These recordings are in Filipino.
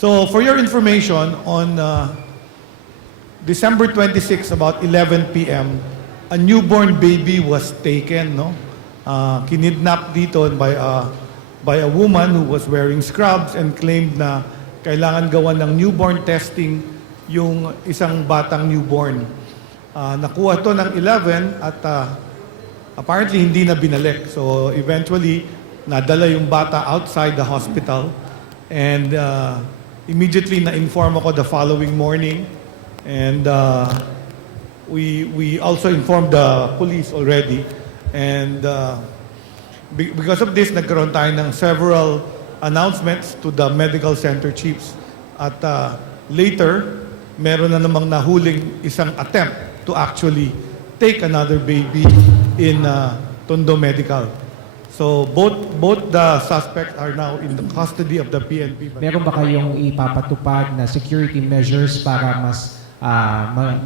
So for your information, on December 26, about 11 p.m., a newborn baby was taken, no? Kinidnap dito by a woman who was wearing scrubs and claimed na kailangan gawan ng newborn testing yung isang batang newborn. Nakuha to ng 11 at apparently hindi na binalik. So eventually, nadala yung bata outside the hospital and immediately na-inform ako the following morning and we also informed the police already and because of this, nagkaroon tayo ng several announcements to the medical center chiefs at later, meron na namang nahuling isang attempt to actually take another baby in Tondo Medical. So both the suspects are now in the custody of the PNP. Meron ba kayong ipapatupad na security measures para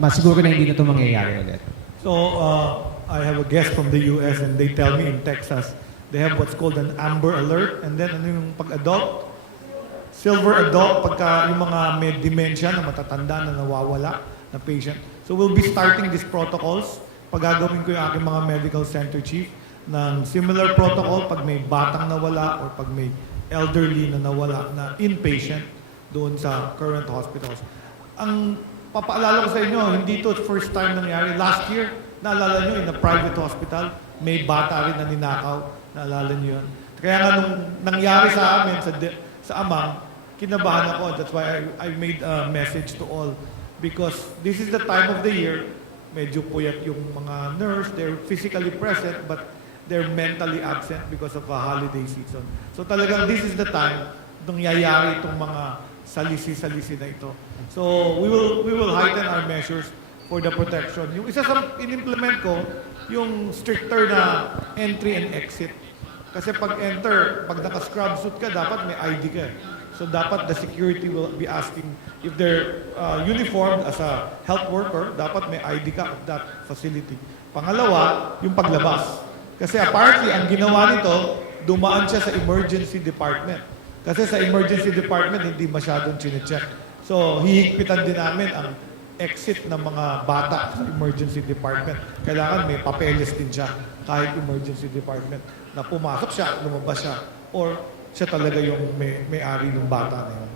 masiguro na hindi na ito mangyayari ulit? So I have a guest from the US and they tell me in Texas, they have what's called an Amber Alert and then ano yung pag-adult? Silver adult, pagka yung mga may dementia na matatanda na nawawala na patient. So we'll be starting these protocols. Pagagawin ko yung aking mga medical center chief ng similar protocol pag may batang nawala or pag may elderly na nawala na inpatient doon sa current hospitals. Ang papaalala ko sa inyo, hindi ito first time nangyari. Last year, naalala nyo, in a private hospital, may bata rin na ninakaw. Naalala nyo yun. Kaya nga nung nangyari sa amin, sa Amang, kinabahan ako. That's why I made a message to all. Because this is the time of the year, medyo puyat yung mga nurse, they're physically present, but they're mentally absent because of a holiday season. So talagang this is the time nangyayari itong mga salisi-salisi na ito. So we will heighten our measures for the protection. Yung isa sa in-implement ko, yung stricter na entry and exit. Kasi pag enter, pag naka-scrub suit ka, dapat may ID ka. So dapat the security will be asking if they're uniformed as a health worker, dapat may ID ka of that facility. Pangalawa, yung paglabas. Kasi apparently, ang ginawa nito, dumaan siya sa emergency department. Kasi sa emergency department, hindi masyadong chinecheck. So, hihigpitan din namin ang exit ng mga bata sa emergency department. Kailangan may papeles din siya kahit emergency department na pumasok siya, lumabas siya, or siya talaga yung may-ari ng bata na yun.